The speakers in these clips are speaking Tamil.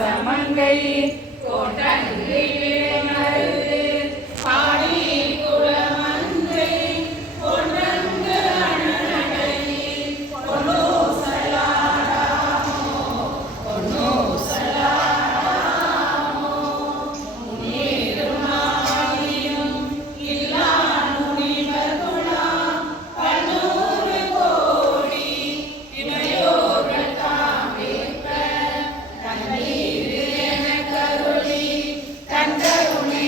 கோசமங்கை கோட்டங்கை பாடி குளமங்கை பொன்னங்கு அண்ணனை பொன்னோ சலாடாமோ பொன்னோ சலாடாமோ முன்னேறும் ஆதியும் இல்லா முனிவர் குணம் பன்னூறு கோடி இமையோர்கள் தாமேற்ப தண்ணீர் என கருளி தந்த உணை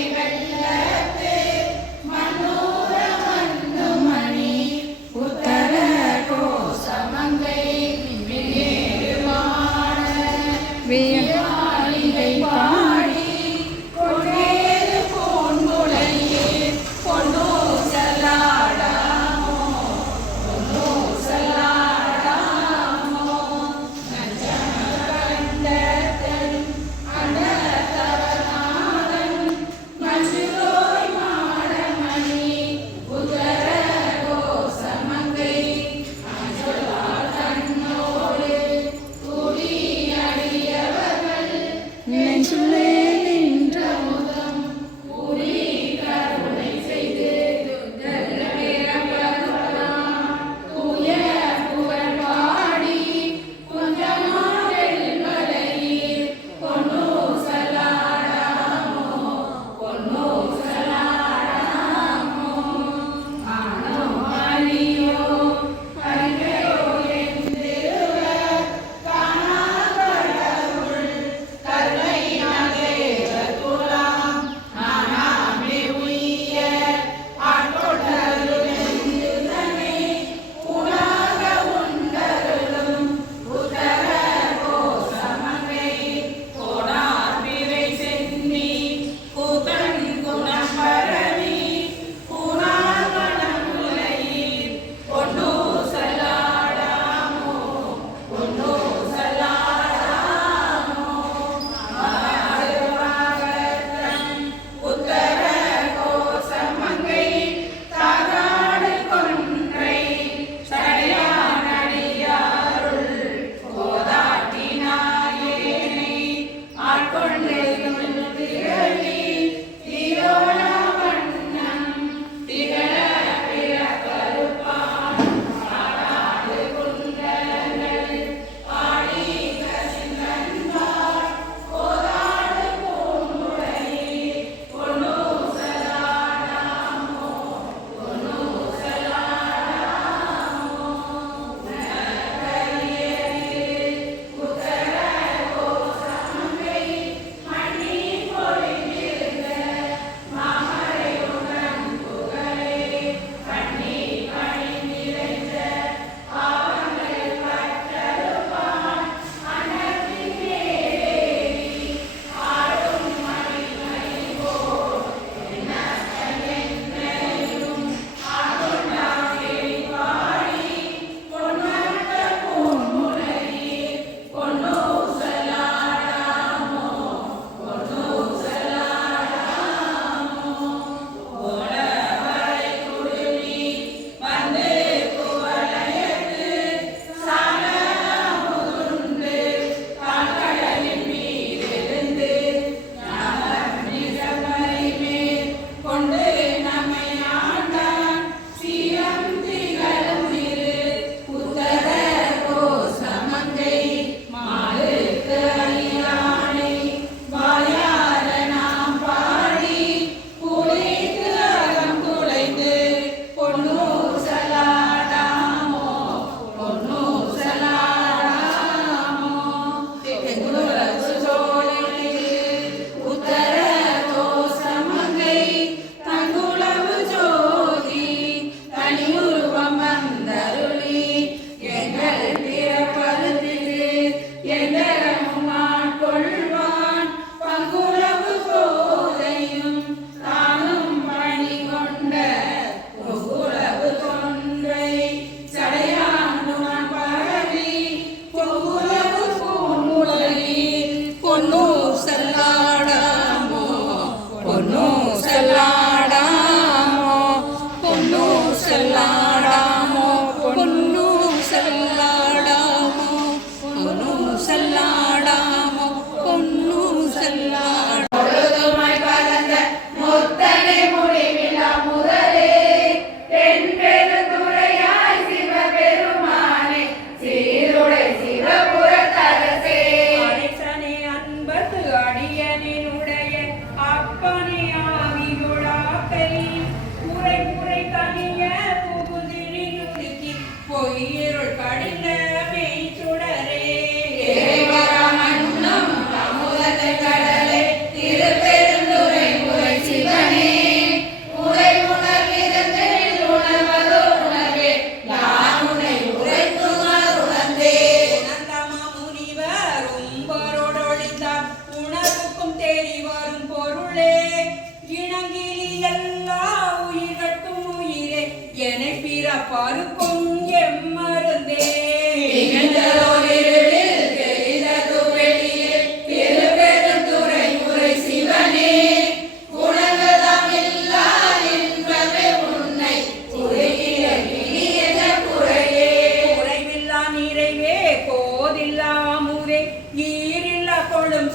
சங்கிலி எல்லா உயிர்கட்டும் உயிரே என பிறப்பாருக்கும் எம்மருந்தே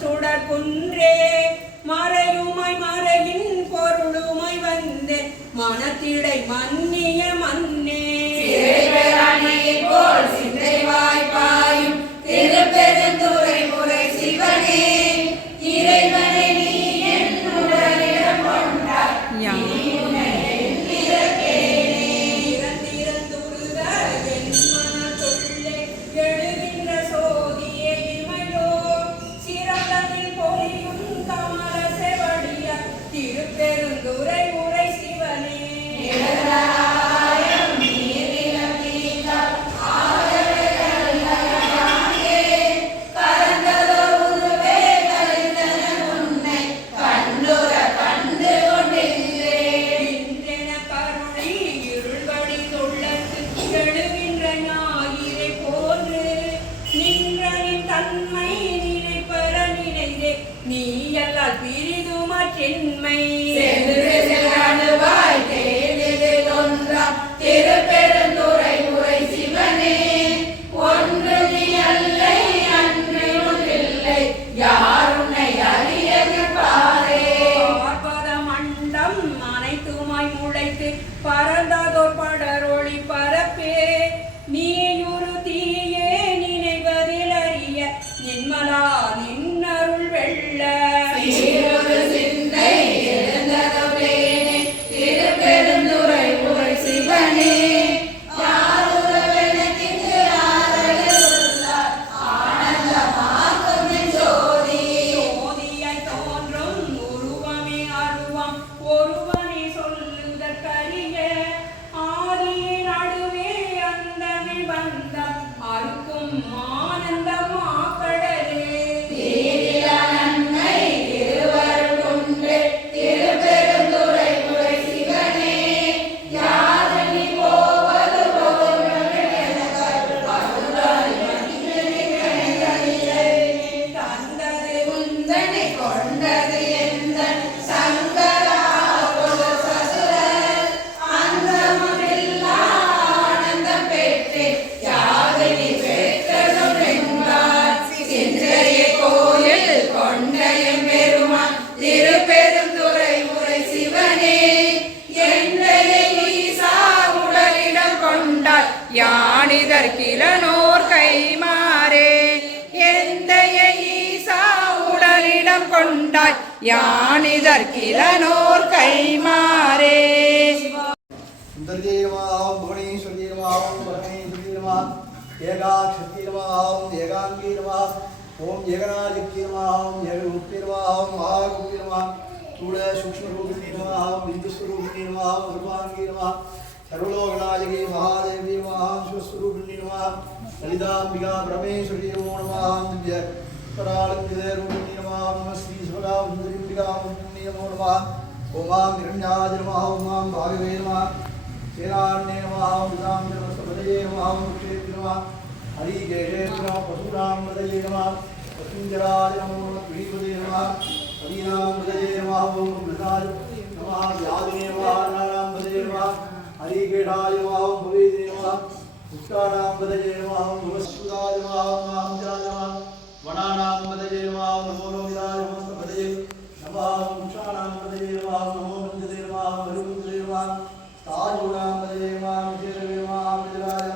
சுடர் குன்றே மறையுமாய் மறையின் பொருளுமாய் வந்தே மனத்திடை மன்னிய மன்னே போல் சிந்தை வாய்ப்பாயும் திருப்பெருந்துறை முறை சிவனே இறைவனை நீ என் உடலிடம் கொண்டாய் திருப்பெருந்துறை உரை சிவனே தன்மை நினைப்பற நினைந்தே நீ எல்லால் பிரிதுமா சென்மை திருப்பெருந்துறை முறை சிவனே ஒன்று நீ அல்லை அன்று ஒன்றில்லை யாருன்னை அறியது பாரே பார்ப்பத மண்டம் அனைத்துமாய் முளைத்து பரந்ததோர் படரொளி பரப்பே நீயுரு தீயே நினைவதில் அறிய நின்மலா நின்னருள் வெள்ள சிந்தை எழுந்ததேனே திருப்பெருந்துறை முறை சிவனே ஜோதியாய் தோன்றும் உருவமே அருவம் ஒருவனை சொல்லுதற்கரிய ஆதியை நடுவே அந்தமே பந்தம் அறுக்கும் ஆனந்தம் ஆக்கடலே திருப்பெருந்துறை முறை சிவனே யாதனி போவது தந்தது உந்தனை கொண்டது எந்த சங்கரா சசுர அந்தமில்லா ஆனந்தம் பெற்றேன் யாதனி பெற்றதும் என்பார் சிந்தைய கோயில் கொண்டயம் பெருமான் திருப்பெருந்துறை முறை சிவனே எந்தைய ஈசா உடலிடம் கொண்டாய் யானிதற்கிலனோர் கைமாறே எந்தைய ஈசா உடலிடம் கொண்டாய் யானிதற்கிலனோர் கைமாறே சுந்தரீரமாவும் புவனேஸ்வரீரமாவும் பரமேஸ்வரீரமாம் ஏகாட்சத்தீரமாவும் ஏகாங்கீரமாம் ஓம் ஏகநாதிக்கீரமாவும் ஏகரூப்பீரமாவும் மகாரூப்பீரமாம் ஸ்தூல சூக்ஷ்மரூபிணீரமாவும் பிந்துஸ்வரூபிணீரமாவும் ரூபாங்கீரமாம் சர்வலோகநாயகி மகாதேவீரமாம் சிவஸ்வரூபிணீரமாம் லலிதாம்பிகா பரமேஸ்வரீரமோ நமாம் திவ்ய பராளங்கிதரூபிணீரமாம் நம ஸ்ரீ சுபகாம்பிகாமுனியமோ நமாம் ஓமாம் இரண்யாதிரமாம் ஓமாம் பாகவே நமாம் சேனான்யே நமாம் விதாம் நமஸ்தபதயே நமாம் முக்ஷேத்ரி நமாம் ஹரிகேஷேத்ரி நமாம் பசுராம் மதயே நமாம் வசுஞ்சராய நமோ விஹீபதே நமாம் ஹரிநாம் மதயே நமாம் ஓம் பிரதாய நமாம் யாதினே நமாம் நாராம் மதயே நமாம் ஹரிகேஷாய நமாம் பவேதே நமாம் உஷ்டானாம் மதயே நமாம் நமஸ்துதாய நமாம் நாம்ஜாய நமாம் வனானாம் மதயே நமாம் நமோ லோகிதாய நமஸ்தபதயே நமாம் உஷானாம் மதயே நமாம் நமோ மஞ்சதே நமாம் ஹரிமுஞ்சதே நமாம் தாஜூனாம் மதயே நமாம் விஜயவே நமாம் விஜயாய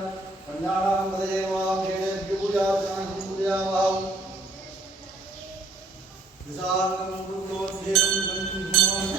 கல்யாணாம் மதயே நமாம் கேடேப்ய பூஜார்ச்சனாம் பூஜயாமாம் விசாங்கம் குருதோத்யேகம் சம்சுமம்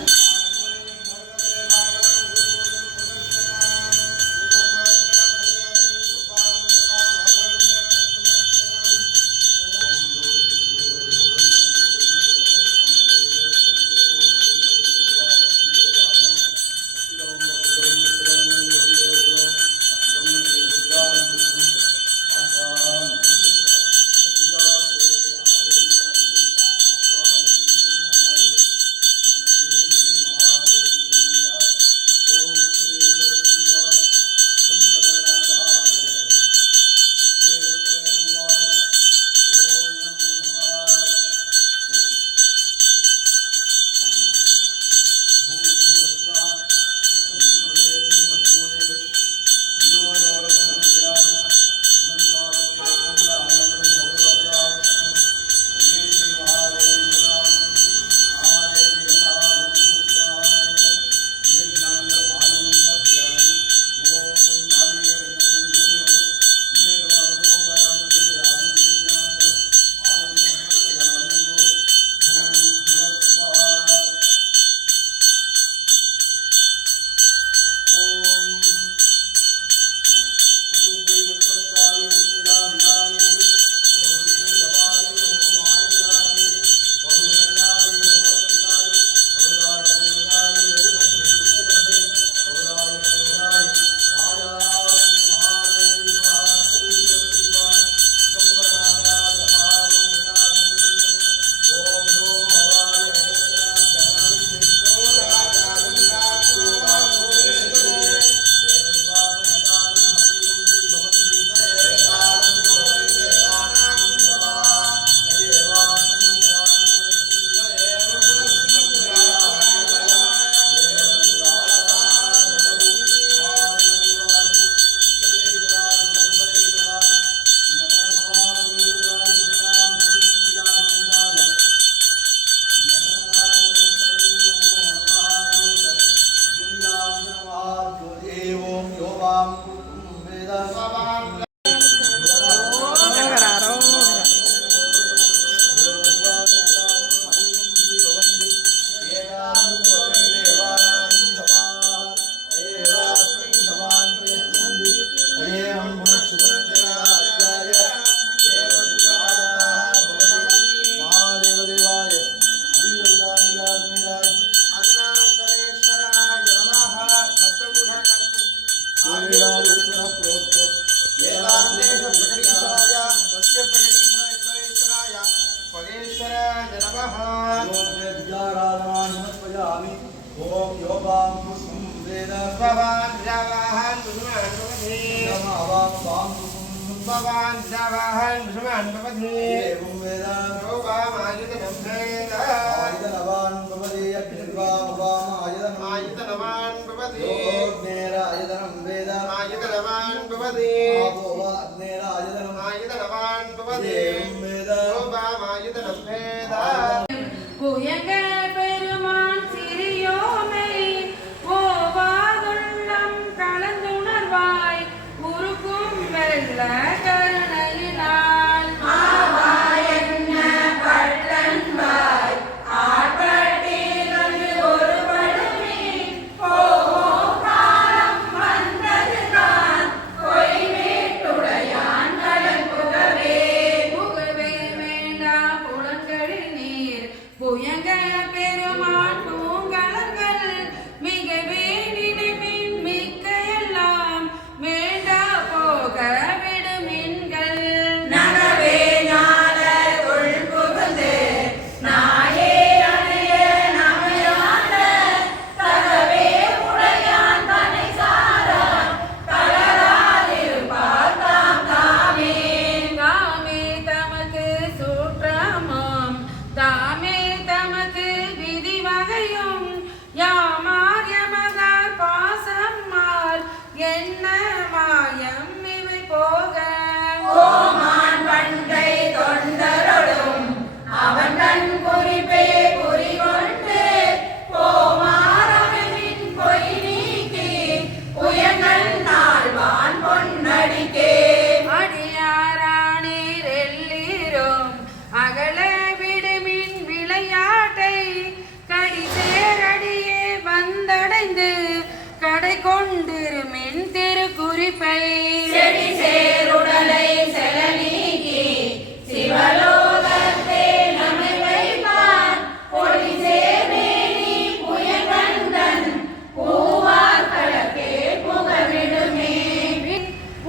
ईश्वराय नमः योग्यराधनान्मत्पयामि ओम योगां पुष्पं वेद भवान् जवाहन् मुसलमान भवति नमावां वां पुष्पं भवान् जवाहन् मुसलमान भवति एवं वेद योगामायुधनं वेद आयुधनवान् भवति अग्निर्वामवामायुधनम् आयुधनवान् भवति योग्नेरायुधनं वेद आयुधनवान् भवति आपो वा अग्नेरायुधनम् आयुधनवान् भवति एवं वेद योगामायुधनं वेद புயங்க பெருமான் சிறியோமை ஓவாதுள்ளம் கலந்துணர்வாய் உருக்கும் வெள்ள கருணையினால் ஆவாயன்ன பள்ளன்வாய் ஆர்ப்பட்டீரங்கு ஒரு படுமீன் போவோ காலம் வந்ததுதான் பொய் வீட்டுடையான் கடல் புகவே புகவே வேண்டா புலன்களில் நீர் புயங்க பெருமான் பூங்கலங்கள் மிகவே நினைவின் மிக்க எல்லாம் வேண்டா போக விடுமின்கள் நகவே ஞான தொல் புகுந்து நாயே அணைய நமையாண்ட தகவே உடையான் தனை சாரான் தளராதிருப்பார் தாம் தாமே தாமே தமக்கு சூற்றமாம் தாமே தமக்கு விதி வகையும் யாமார் எமதார் பாசம்மார் என்ன மாயம் இவை போக ஓமான் பண்டை தொண்டரொடும் அவன் தன் குறிப்பே குறிகொண்டு போமாறவின் பொய் நீக்கி உயங்கள் நாள்வான் பொன்னடிக்கே அடியாரானீர் எல்லீரும் அகல விடுமின் விளையாட்டை கடிசேரடியே வந்தடைந்து கடை கொண்டிருமின் திருக்குறிப்பை செடி சேருடலை செல நீக்கி சிவலோகத்தே நம்மை வைப்பான் பொடி சேமேனி புயங்கந்தன் பூவார் கடற்கே புகவிடுமே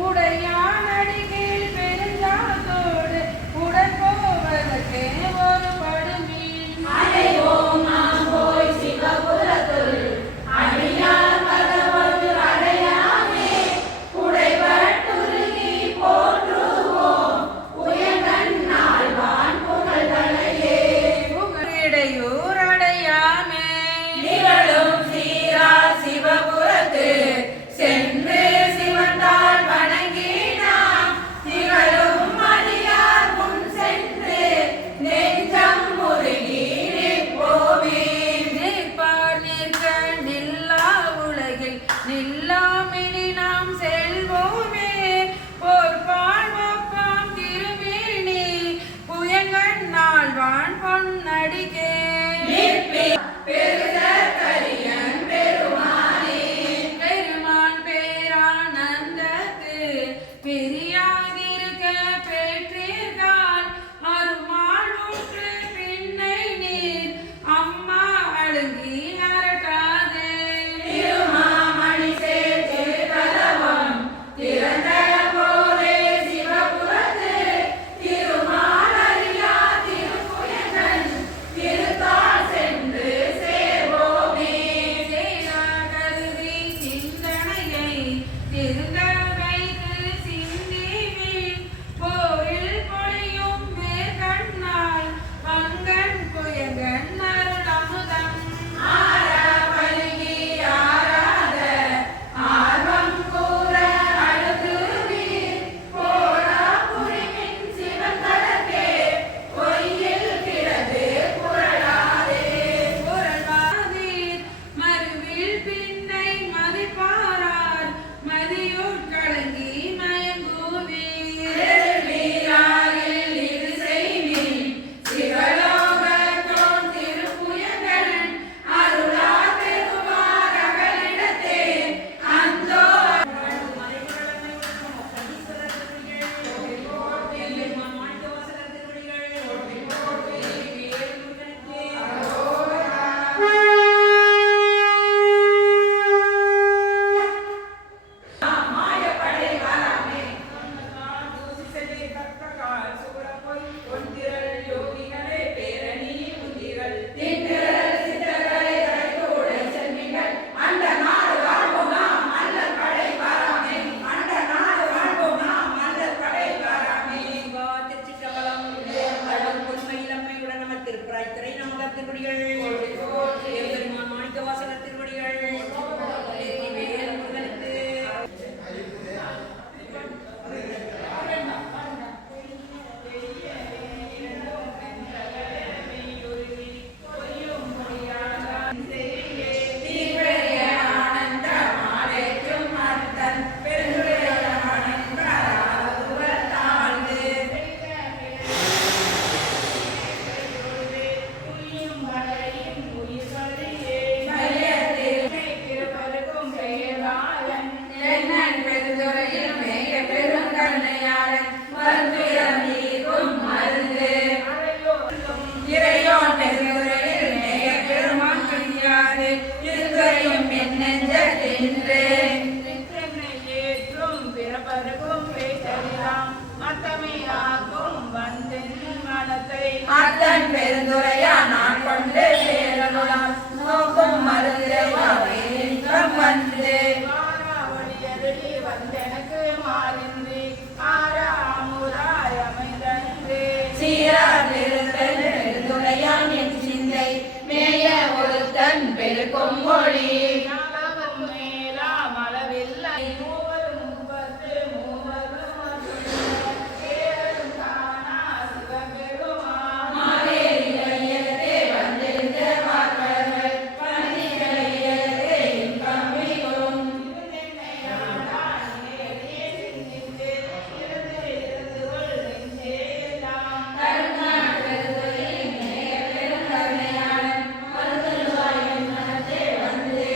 உடையான் அடிகீழ் பெருஞ்சாத்தோடு உடற்போவதற்கே ஒரு படுமீன் அடைவோம் நாம் போய் சிவபுரத்துள் அடியார் பகவது அடையாமே உடைபட்டுருகி போற்றுவோம் உயங்கன் நாள்வான் புகழ்தலையே புகழிடையூர் அடையாமே நிகழும் சீரா சிவபுரத்து சென்று சிவந்தாள் வணங்கினாம் நிகழும் அடியார் முன் சென்று நெஞ்சம் முருகி நிற்போமே நிற்பார் நிற்க நில்லா உலகில் நில்லாமினி நாம் செல்வோமே போர்பால் ஒப்பாம் திருமேனி புயங்கன் நாள்வான் பொன்னடிக்கே பெருதற்கரியன் பெருமானே பெருமான் பேரானந்தத்து பிரியாதிருக்க பெற்றீர்கள் அருமாள் ஊற்று பின்னை நீர் அம்மா அழுங்கி அரட்டாதே திருமாமணி சேர்த்து கதவம் திறந்த போதே சிவபுரத்து திருமால் அறியா திருப்புயங்கன் திரு திருவடிகள் பெருமான் மாணிக்க வாசகர் திருவடிகள் வேல் முருகனுக்கு அத்தன் பெருந்துரையா நான் கொண்டு பேரனுடன் நோக்கும் மருந்து வந்து வந்தெனக்கு மாறின்றி ஆறாமுதாய் அமைந்தன்று சீரார் பெருந்துரையான் என் சிந்தை மேய ஒருத்தன் பெருக்கும் மொழி மேலா மளவில்லை மூவரும் முப்பத்து மூவரும் வந்து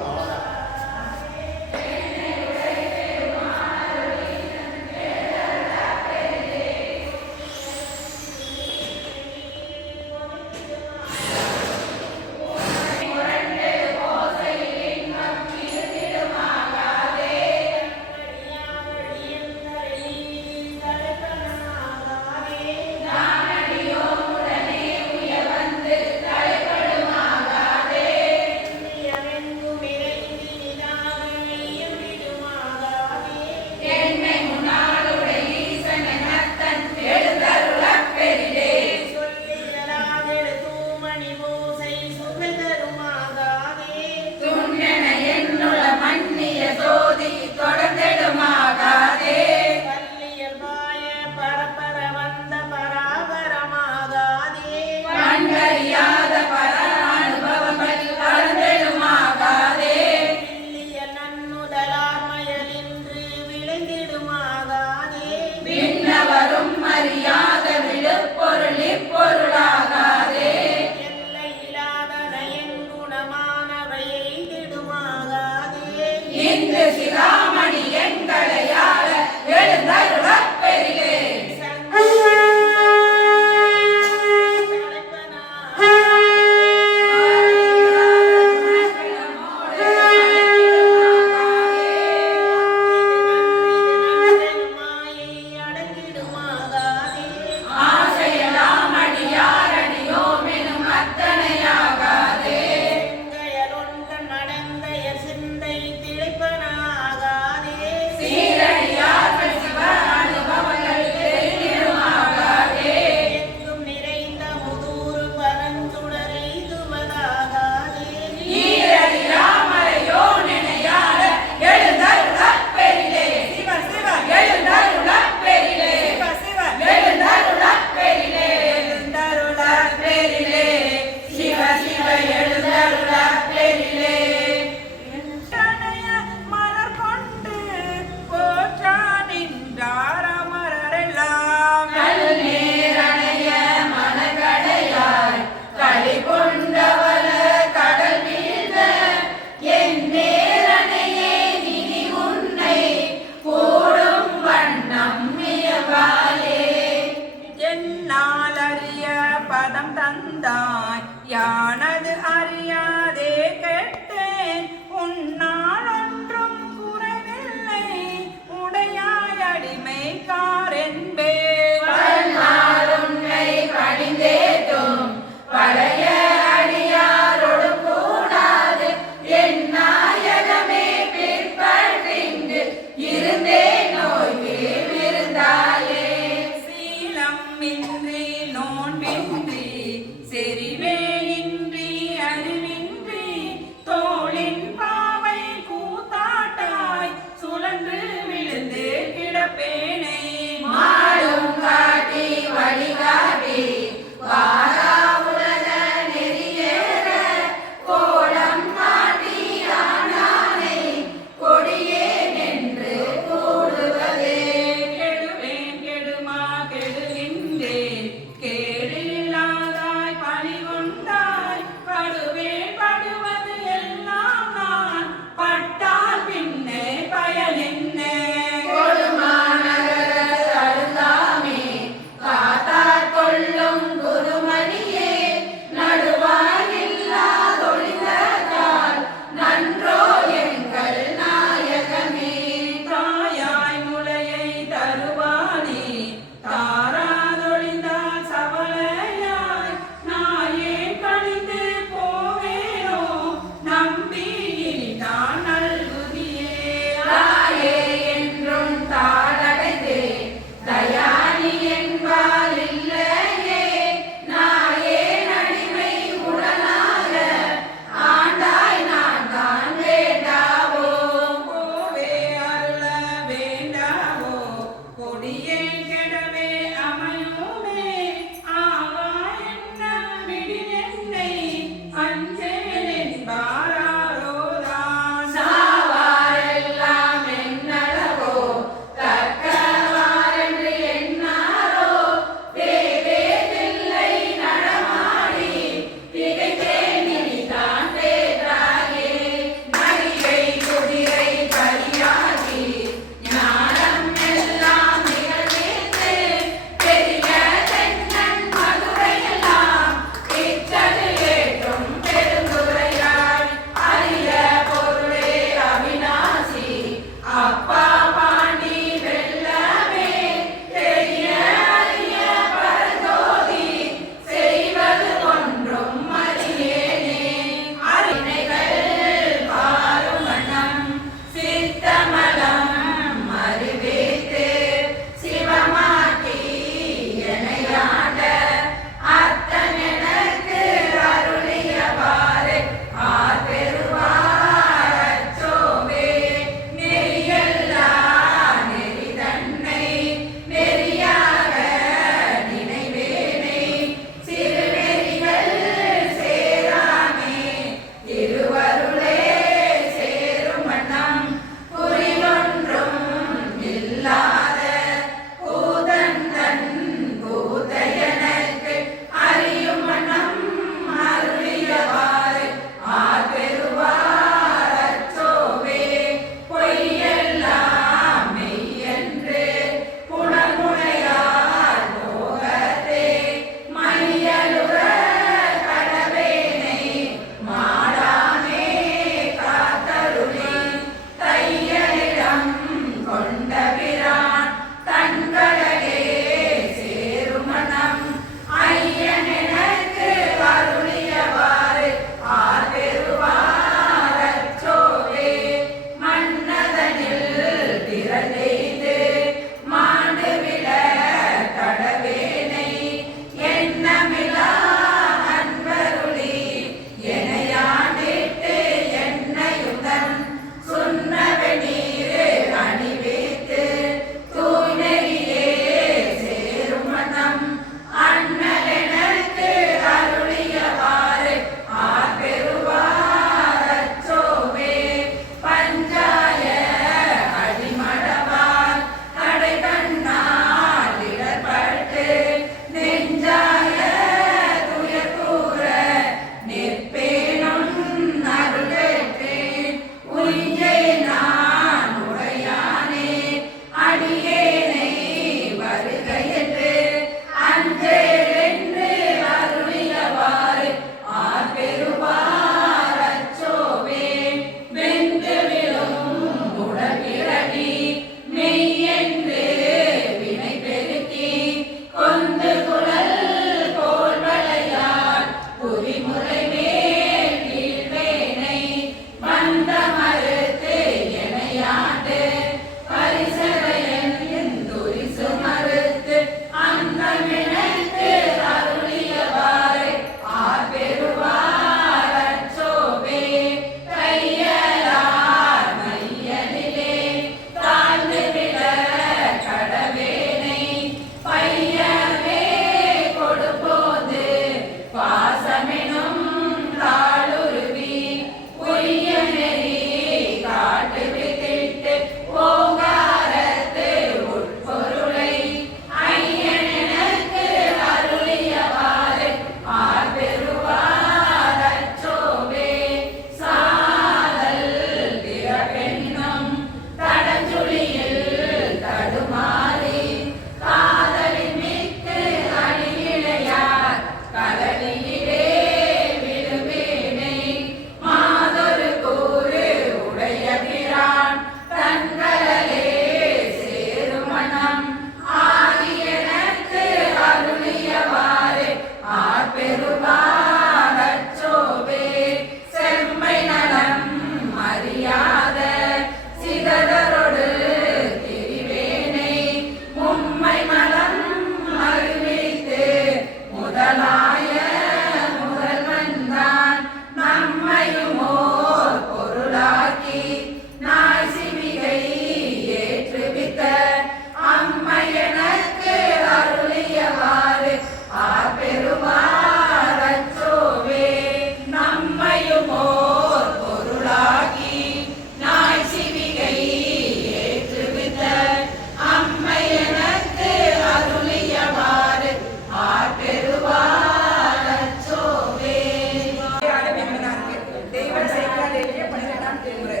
திருமுறை.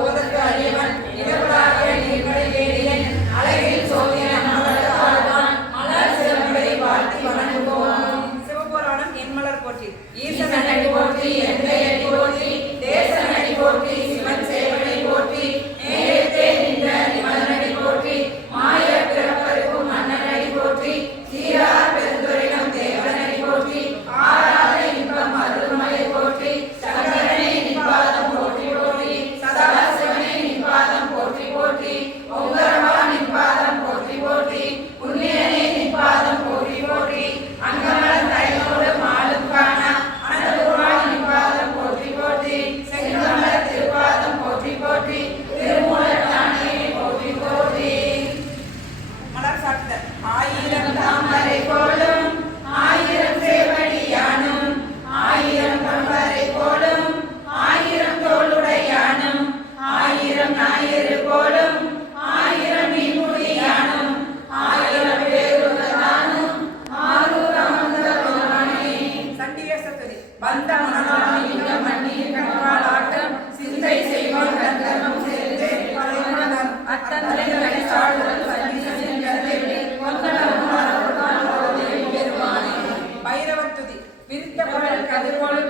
ஓதற்கு அரியவன் நிகழ்வாக நீர்மலை வேடியன் அழகில் சோதியன் அவளது ஆழ்வான் மலர் சிவன்படி வாழ்த்தி வணங்குவோம். சிவபுராணம் என்மலர் போற்றி. ஈசன் அடி போற்றி, எந்தை அடி போற்றி, தேசன் அடி போற்றி, சிவன் சேவனை போற்றி, நேயத்தே நின்ற நிமலனடி போற்றி, மாய பிறப்பருக்கும் மன்னனடி போற்றி, சீரார் பெருந்துரைனம் தேவனடி போற்றி, ஆராத இன்பம் அருள்மலை போற்றி, சங்கரனே நின்பாதம் போற்றி போற்றி, சதாசிவனே நின்பாதம் போற்றி போற்றி, ஓங்கரவா நின்பாதம் போற்றி போற்றி, புண்ணியனே நின்பாதம் போற்றி போற்றி, அங்கமலர் தைலோடு மாலும் காண அனதுருவா நின்பாதம் போற்றி போற்றி, செங்கமலர் திருப்பாதம் போற்றி போற்றி, திருமூலர் தானே போற்றி போற்றி. மலர் சாட்டுதல். ஆயிரம் தாமரை போலும் ஆயிரம் சேவடியானும், ஆயிரம் பம்பரை போலும் ஆயிரம் தோளுடையானும், ஆயிரம் ஞாயிறு போலும் ஆயிரம் மீன்முடியானும், ஆயிரம் பேருதானும் ஆரூர் அமர்ந்த பெருமானே. சண்டிகேசத்துதி. வந்த மணலால் இங்க மண்ணீர் கண்பால் ஆட்டம் சிந்தை செய்வான் கந்தர்வம் சேர்ந்து பழைமணர் அத்தந்தலை சாடுதல் சண்டிச செஞ்சதை கொந்தளவும் மரபுதான் போதே பெருமானே. பைரவர் துதி. விருத்த குழல் கதிர்கோள்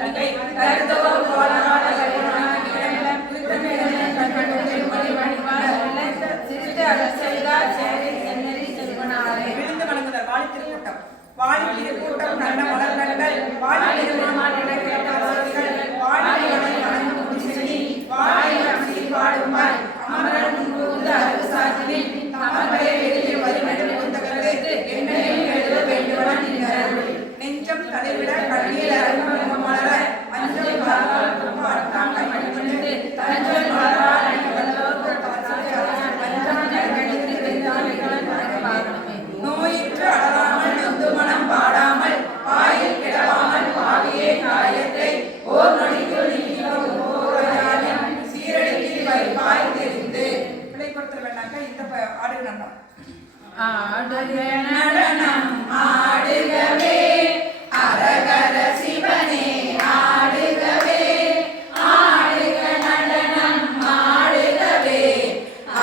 தங்கை கருத்தோர் கோலநாட கருணான கிழமிடம் விருத்தமிழன கண்கண்டு திருமணி வழிபாடு சிரித்த அரசெய்தார் சேரை சென்னறி செல்வனாரே. விழுந்து வணங்குதல். வாழி திருக்கூட்டம். வாழி திருக்கூட்டம் கண்ட மலர்கண்கள் வாழி திருமால் என கேட்ட வசதிகள் வாழி வணங்கும் செடி வாழி அமசி பாடுமாய் அமரன் முன்புகுந்த அருகு சாத்தினின் தமர்பய வெளியே வரிநடு புத்தகத்து என்னையும் எழுத வேண்டுவன் என்கிறார்கள். நெஞ்சம் தலைவிட கண்ணீர் அரும்பு மலர அஞ்சல் மலரால் ரொம்ப அட்டாம் கைமணிட்டு தஞ்சல் மலரால் அணிவல்லோர்க்கு நோயிற்று அடராமல் நொந்து மனம் பாடாமல் வாயில் கிடவாமல் பாவியே காயத்தை ஓர் நொடிக்குள் சீரடிக்கு வைப்பாய் தெரிந்து. பிழைப்படுத்த வேண்டாங்க. இந்த ஆடு நடம். ஆடுக நடனம் ஆடுகவே அரகர சிவனே ஆடுகவே, ஆடுக நடனம் ஆடுகவே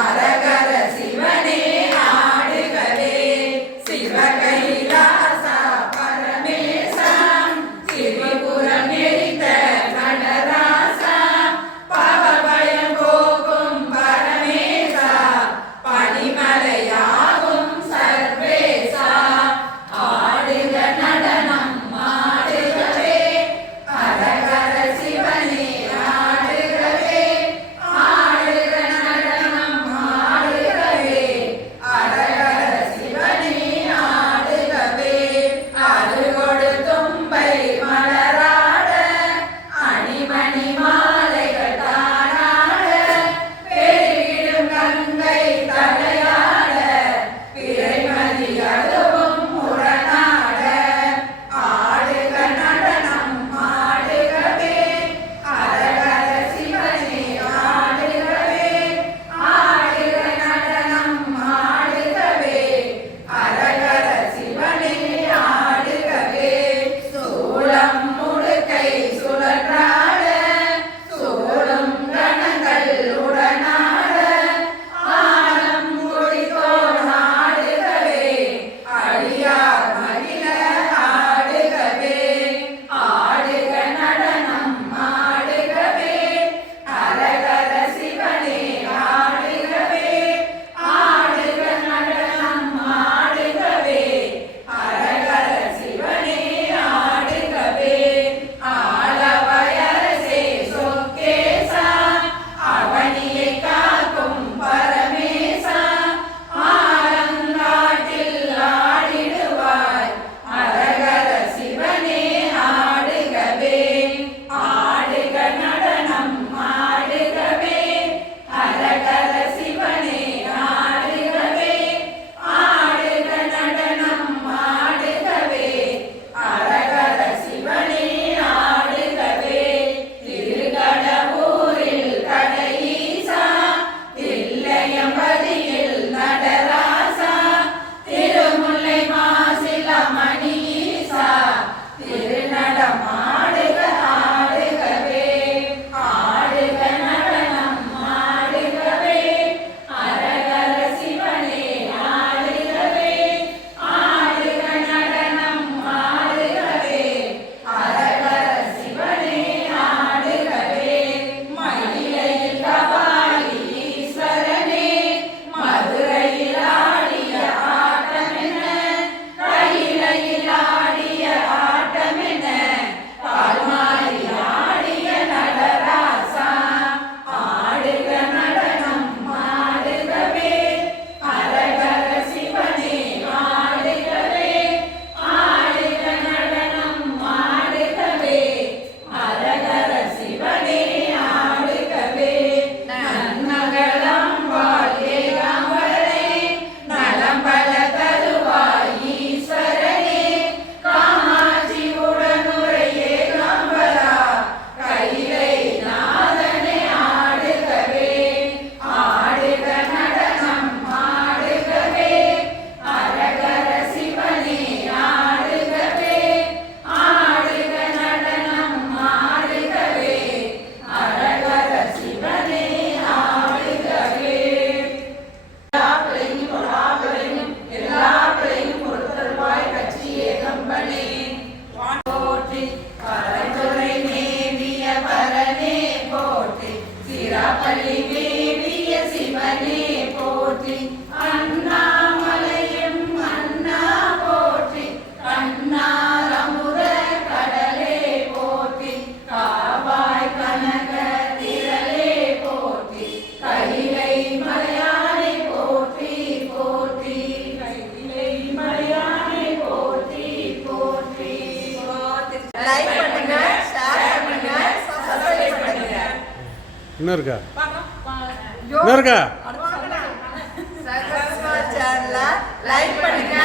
அரகர சிவனே ஆடுகவே, சிவகைலாசா பரமேசம் திரிபுரம் எரித்த நடராசா, பவபயம் போக்கும் பரமேசா, பனிமலையாகும் சர்வே லைக் பண்ணுங்க, ஷேர் பண்ணுங்க, சப்ஸ்கிரைப் பண்ணுங்க. இன்னும் இருக்கா? இன்னும் இருக்கா? சர்க்கஸ் சேனலை லைக் பண்ணுங்க,